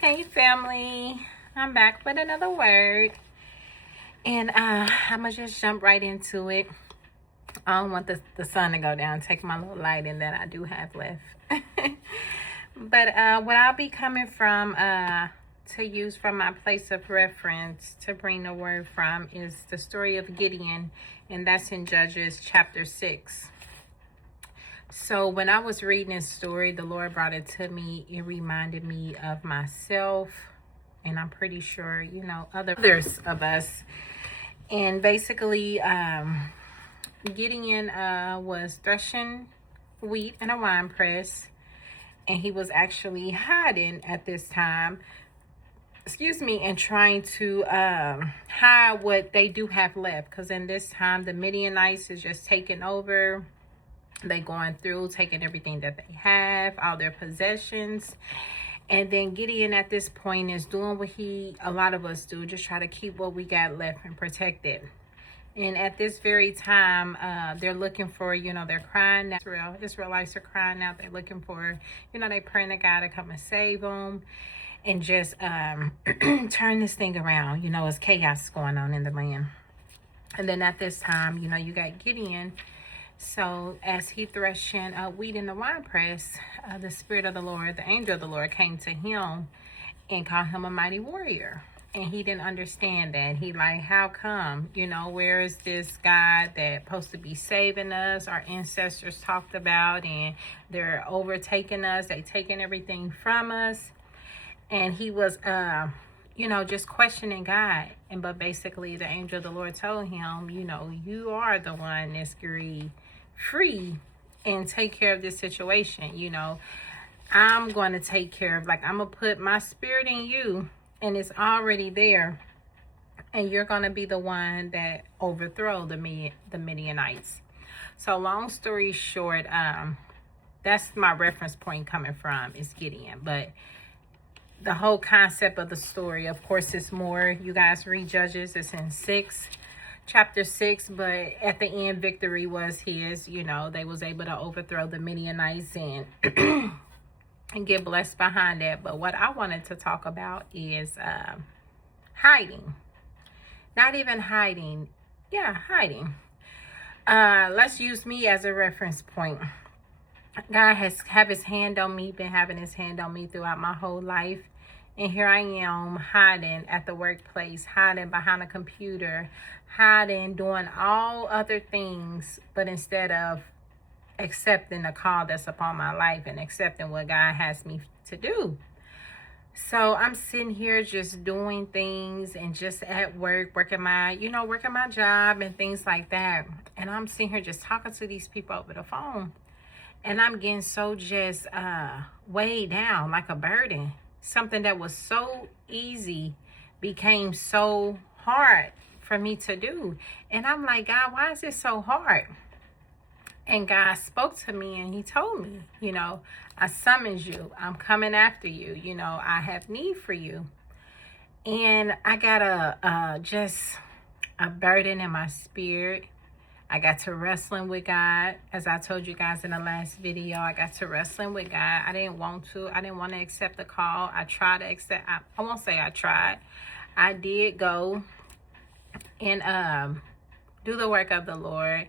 Hey family, I'm back with another word, and I'm gonna just jump right into it. I don't want the sun to go down, take my little light in that I do have left. But what I'll be coming from to use from my place of reference to bring the word from is the story of Gideon, and that's in Judges chapter 6. So when I was reading this story, the Lord brought it to me. It reminded me of myself, and I'm pretty sure, others of us. And basically, Gideon was threshing wheat in a wine press, and he was actually hiding at this time, and trying to hide what they do have left. Because in this time, the Midianites is just taking over. They going through, taking everything that they have, all their possessions. And then Gideon at this point is doing what a lot of us do, just try to keep what we got left and protect it. And at this very time, they're looking for, they're crying out. Israelites are crying out. They're looking for, they praying to God to come and save them and just turn this thing around. It's chaos going on in the land. And then at this time, you got Gideon. So as he threshing wheat in the wine press, the Spirit of the Lord, the angel of the Lord, came to him and called him a mighty warrior. And he didn't understand that. He like, how come? Where is this God that's supposed to be saving us? Our ancestors talked about, and they're overtaking us. They taking everything from us. And he was, just questioning God. But basically, the angel of the Lord told him, you are the one that's free and take care of this situation. I'm going to take care of, I'm going to put my spirit in you, and it's already there, and you're going to be the one that overthrow the Midianites. So long story short, that's my reference point coming from is Gideon. But the whole concept of the story, of course, is more. You guys read Judges. It's in chapter 6, but at the end, victory was his. They was able to overthrow the Midianites and and get blessed behind that. But what I wanted to talk about is hiding. Not even hiding. Yeah, hiding. Let's use me as a reference point. God has his hand on me, been having his hand on me throughout my whole life. And here I am hiding at the workplace, hiding behind a computer, hiding, doing all other things. But instead of accepting the call that's upon my life and accepting what God has me to do. So I'm sitting here just doing things and just at work, working my job and things like that. And I'm sitting here just talking to these people over the phone. And I'm getting so just weighed down like a burden. Something that was so easy became so hard for me to do. And I'm like, God, why is it so hard? And God spoke to me and he told me, I summoned you. I'm coming after you. I have need for you. And I got just a burden in my spirit. I got to wrestling with God. As I told you guys in the last video, I got to wrestling with God. I didn't want to. I didn't want to accept the call. I tried to accept. I won't say I tried. I did go and do the work of the Lord.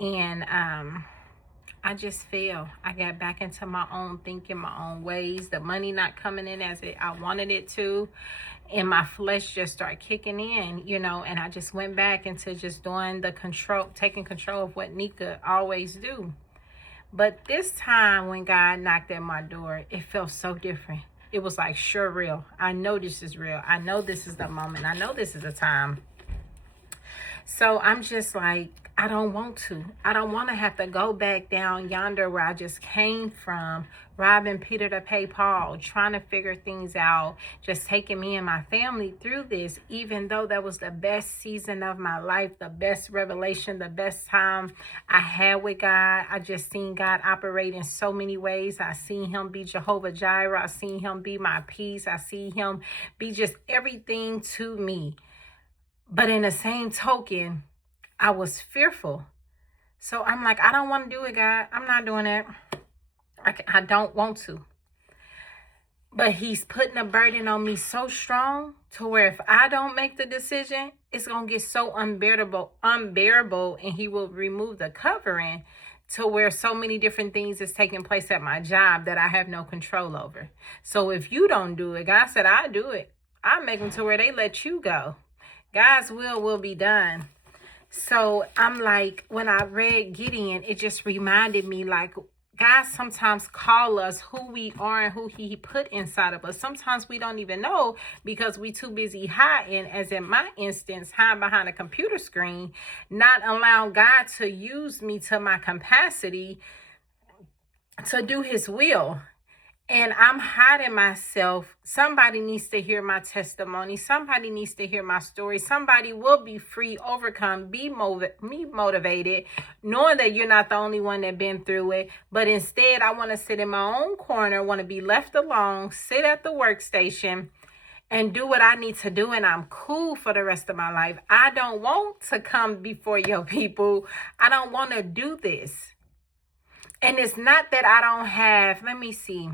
And I just fell. I got back into my own thinking, my own ways. The money not coming in as I wanted it to. And my flesh just started kicking in, and I just went back into just doing taking control of what Neca always do. But this time when God knocked at my door, it felt so different. It was like, sure, real. I know this is real. I know this is the moment. I know this is the time. So I'm just like, I don't want to. I don't want to have to go back down yonder where I just came from, robbing Peter to pay Paul, trying to figure things out, just taking me and my family through this, even though that was the best season of my life, the best revelation, the best time I had with God. I just seen God operate in so many ways. I seen him be Jehovah Jireh. I seen him be my peace. I see him be just everything to me. But in the same token, I was fearful. So I'm like, I don't want to do it, God. I'm not doing it. I don't want to. But he's putting a burden on me so strong to where if I don't make the decision, it's going to get so unbearable, and he will remove the covering to where so many different things is taking place at my job that I have no control over. So if you don't do it, God said, I do it. I make them to where they let you go. God's will be done. So I'm like, when I read Gideon, it just reminded me like, God sometimes call us who we are and who he put inside of us. Sometimes we don't even know because we too busy hiding, as in my instance, hiding behind a computer screen, not allowing God to use me to my capacity to do his will. And I'm hiding myself. Somebody needs to hear my testimony. Somebody needs to hear my story. Somebody will be free, overcome, be motivated, knowing that you're not the only one that been through it. But instead, I want to sit in my own corner, want to be left alone, sit at the workstation, and do what I need to do. And I'm cool for the rest of my life. I don't want to come before your people. I don't want to do this. And it's not that I don't have, let me see,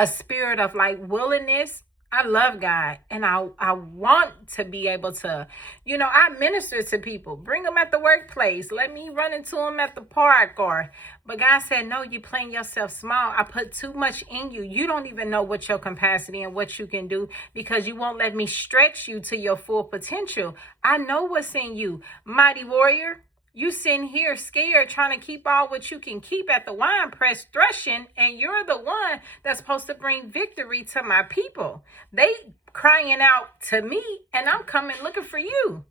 a spirit of like willingness. I love God and I want to be able to, I minister to people, bring them at the workplace, let me run into them at the park but God said, no, you playing yourself small. I put too much in you. You don't even know what your capacity and what you can do because you won't let me stretch you to your full potential. I know what's in you, mighty warrior. You sitting here scared, trying to keep all what you can keep at the wine press threshing, and you're the one that's supposed to bring victory to my people. They crying out to me, and I'm coming looking for you.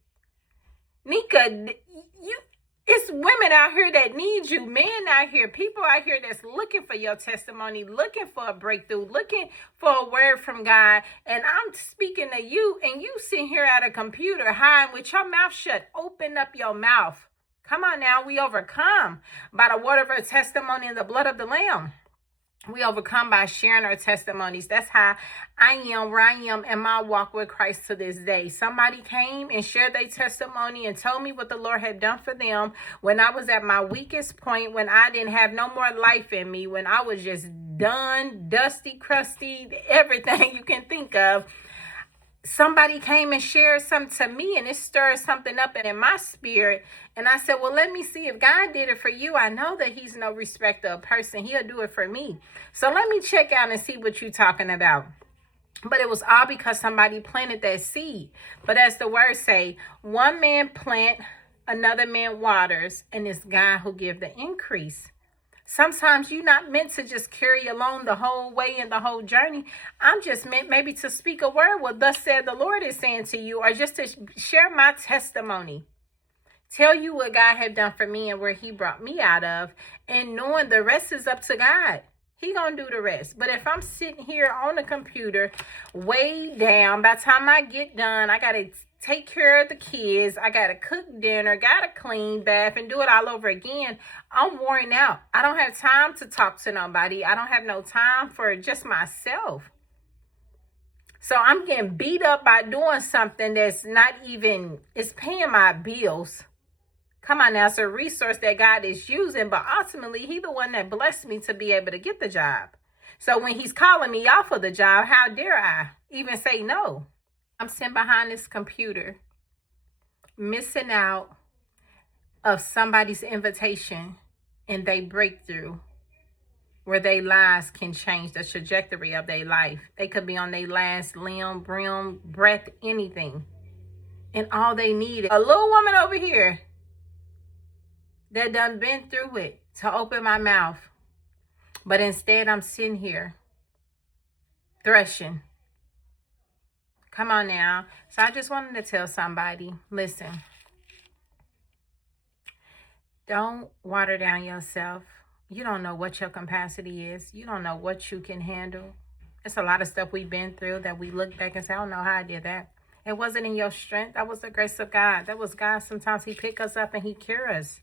Neca, it's women out here that need you, men out here, people out here that's looking for your testimony, looking for a breakthrough, looking for a word from God. And I'm speaking to you, and you sitting here at a computer hiding with your mouth shut. Open up your mouth. Come on now, we overcome by the word of our testimony and the blood of the Lamb. We overcome by sharing our testimonies. That's how I am where I am in my walk with Christ to this day. Somebody came and shared their testimony and told me what the Lord had done for them when I was at my weakest point, when I didn't have no more life in me, when I was just done, dusty, crusty, everything you can think of. Somebody came and shared something to me, and it stirred something up in my spirit. And I said, well, let me see if God did it for you. I know that he's no respecter of person. He'll do it for me. So let me check out and see what you're talking about. But it was all because somebody planted that seed. But as the words say, one man plant, another man waters, and it's God who gives the increase. Sometimes you're not meant to just carry along the whole way and the whole journey. I'm just meant maybe to speak a word, what thus said the Lord is saying to you, or just to share my testimony. Tell you what God had done for me and where he brought me out of, and knowing the rest is up to God. He gonna do the rest. But if I'm sitting here on the computer, way down, by the time I get done, I gotta take care of the kids, I gotta cook dinner, gotta clean, bath, and do it all over again. I'm worn out. I don't have time to talk to nobody. I don't have no time for just myself. So I'm getting beat up by doing something that's not even, it's paying my bills. Come on now, it's a resource that God is using, but ultimately he's the one that blessed me to be able to get the job. So when he's calling me off of the job, how dare I even say no? I'm sitting behind this computer, missing out of somebody's invitation and they breakthrough, where their lives can change the trajectory of their life. They could be on their last limb, brim, breath, anything. And all they need is a little woman over here that done been through it to open my mouth. But instead, I'm sitting here threshing. Come on now. So I just wanted to tell somebody, listen, don't water down yourself. You don't know what your capacity is. You don't know what you can handle. It's a lot of stuff we've been through that we look back and say, I don't know how I did that. It wasn't in your strength. That was the grace of God. That was God. Sometimes he pick us up and he cure us.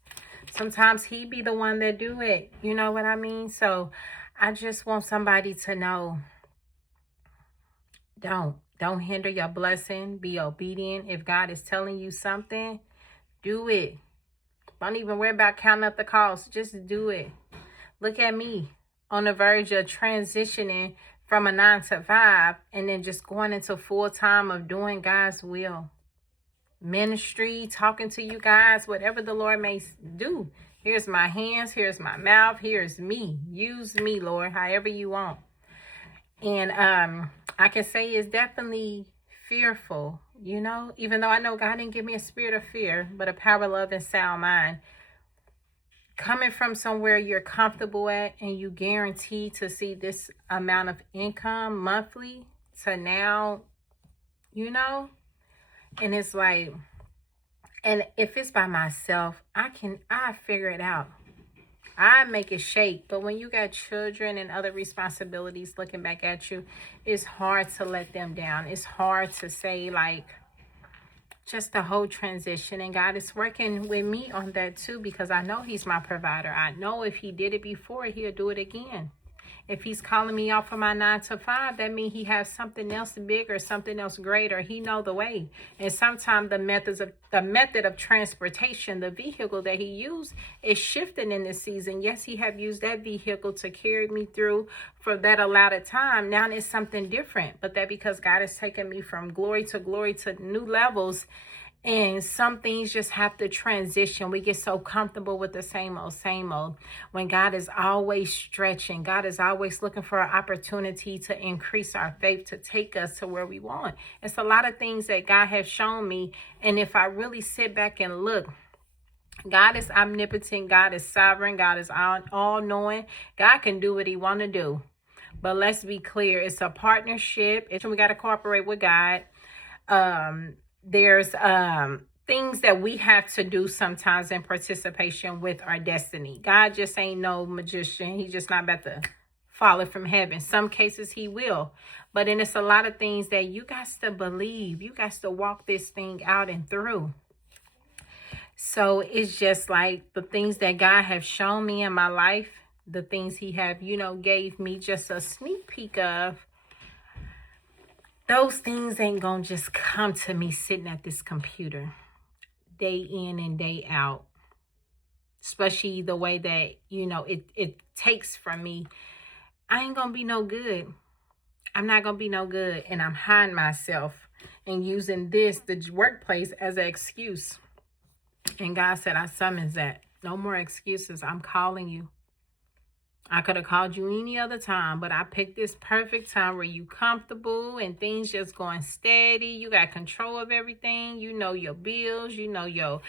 Sometimes he be the one that do it. You know what I mean? So I just want somebody to know, don't hinder your blessing. Be obedient. If God is telling you something, do it. Don't even worry about counting up the cost. Just do it. Look at me on the verge of transitioning from a 9 to 5 and then just going into full time of doing God's will. Ministry, talking to you guys, whatever the Lord may do. Here's my hands, here's my mouth, here's me. Use me, Lord, however you want. And I can say it's definitely fearful, you know, even though I know God didn't give me a spirit of fear, but a power, love, and sound mind. Coming from somewhere you're comfortable at and you guarantee to see this amount of income monthly to now, you know, and it's like, and if it's by myself, I figure it out. I make it shake. But when you got children and other responsibilities looking back at you, it's hard to let them down. It's hard to say, like, just the whole transition. And God is working with me on that too, because I know he's my provider. I know if he did it before, he'll do it again. If he's calling me off of my 9 to 5, that means he has something else bigger, something else greater. He know the way. And sometimes the method of transportation, the vehicle that he used, is shifting in this season. Yes, he have used that vehicle to carry me through for that allotted time. Now it's something different. But that because God has taken me from glory to new levels. And some things just have to transition. We get so comfortable with the same old. When God is always stretching, God is always looking for an opportunity to increase our faith, to take us to where we want. It's a lot of things that God has shown me. And if I really sit back and look, God is omnipotent. God is sovereign. God is all-knowing. God can do what he want to do. But let's be clear. It's a partnership. We got to cooperate with God. There's things that we have to do sometimes in participation with our destiny. God just ain't no magician. He's just not about to fall it from heaven. Some cases he will. But then it's a lot of things that you got to believe. You got to walk this thing out and through. So it's just like the things that God have shown me in my life, the things he have, you know, gave me just a sneak peek of. Those things ain't gonna just come to me sitting at this computer day in and day out, especially the way that, you know, it takes from me. I ain't gonna be no good. I'm not gonna be no good. And I'm hiding myself and using the workplace as an excuse. And God said, I summons that. No more excuses. I'm calling you. I could have called you any other time, but I picked this perfect time where you comfortable and things just going steady. You got control of everything. You know your bills. You know your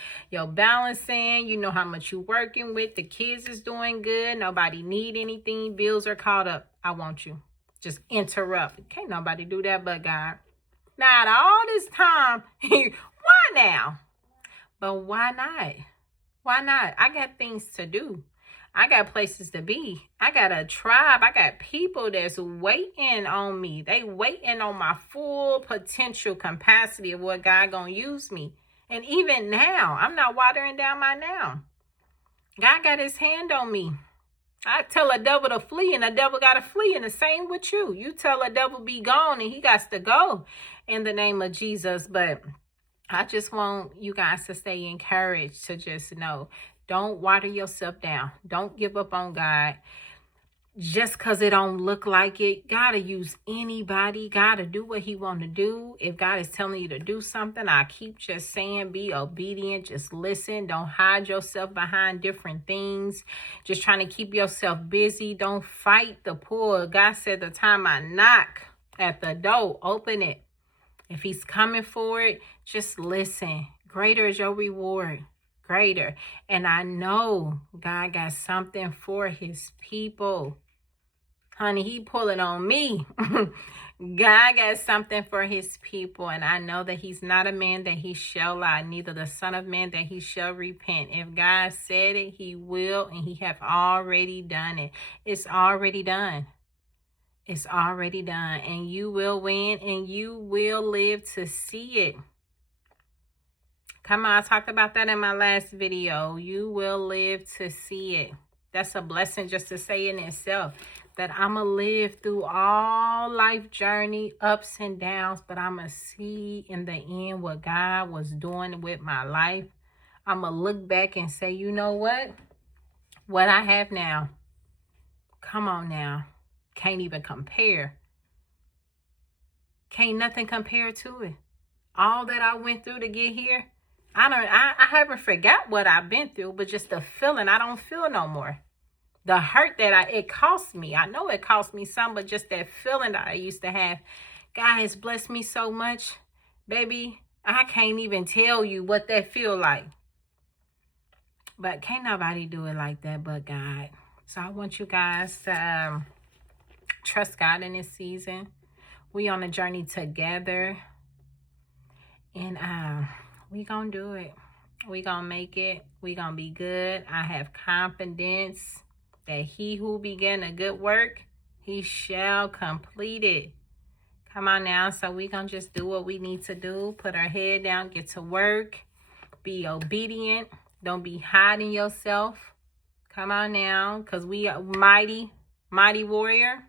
balancing. You know how much you working with. The kids is doing good. Nobody need anything. Bills are caught up. I want you. Just interrupt. Can't nobody do that but God. Now, all this time, why now? But why not? Why not? I got things to do. I got places to be. I got a tribe. I got people that's waiting on me. They waiting on my full potential capacity of what God gonna use me. And even now, I'm not watering down my now. God got his hand on me. I tell a devil to flee and the devil got to flee, and the same with you. You tell a devil be gone and he got to go in the name of Jesus. But I just want you guys to stay encouraged, to just know, don't water yourself down. Don't give up on God just because it don't look like it. God to use anybody. God to do what he want to do. If God is telling you to do something, I keep just saying, be obedient. Just listen. Don't hide yourself behind different things. Just trying to keep yourself busy. Don't fight the pull. God said, the time I knock at the door, open it. If he's coming for it, just listen. Greater is your reward. Greater. And I know God got something for his people. Honey, he pulling on me. God got something for his people. And I know that he's not a man that he shall lie, neither the son of man that he shall repent. If God said it, he will, and he have already done it. It's already done. It's already done. And you will win, and you will live to see it. Come on, I talked about that in my last video. You will live to see it. That's a blessing just to say in itself. That I'm going to live through all life journey, ups and downs. But I'm going to see in the end what God was doing with my life. I'm going to look back and say, you know what? What I have now. Come on now. Can't even compare Can't nothing compare to it. All that I went through to get here, I haven't forgot what I've been through, but just the feeling, I don't feel no more. The hurt that it cost me. I know it cost me some, but just that feeling that I used to have. God has blessed me so much. Baby, I can't even tell you what that feel like. But can't nobody do it like that but God. So I want you guys to trust God in this season. We on a journey together. And we gonna do it. We gonna make it. We gonna be good. I have confidence that he who began a good work, he shall complete it. Come on now. So we gonna just do what we need to do. Put our head down, get to work, be obedient. Don't be hiding yourself. Come on now, because we are mighty warrior.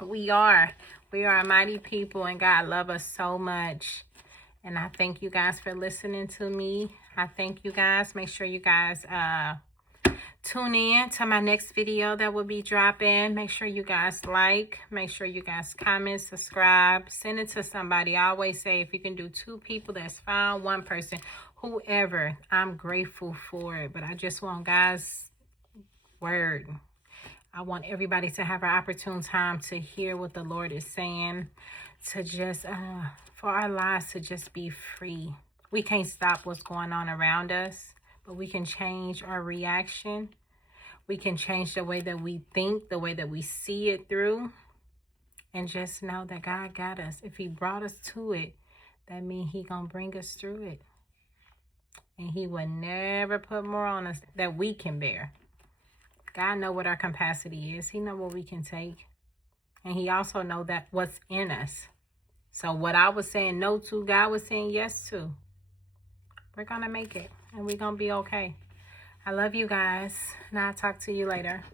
We are a mighty people, and God love us so much. And I thank you guys for listening to me. I thank you guys. Make sure you guys tune in to my next video that will be dropping. Make sure you guys like. Make sure you guys comment, subscribe. Send it to somebody. I always say if you can do 2 people, that's fine. 1 person, whoever. I'm grateful for it. But I just want God's word. I want everybody to have an opportune time to hear what the Lord is saying. To just, for our lives to just be free. We can't stop what's going on around us, but we can change our reaction. We can change the way that we think, the way that we see it through. And just know that God got us. If he brought us to it, that means he gonna bring us through it. And he will never put more on us that we can bear. God know what our capacity is. He know what we can take. And he also know that what's in us. So what I was saying no to, God was saying yes to. We're going to make it. And we're going to be okay. I love you guys. And I'll talk to you later.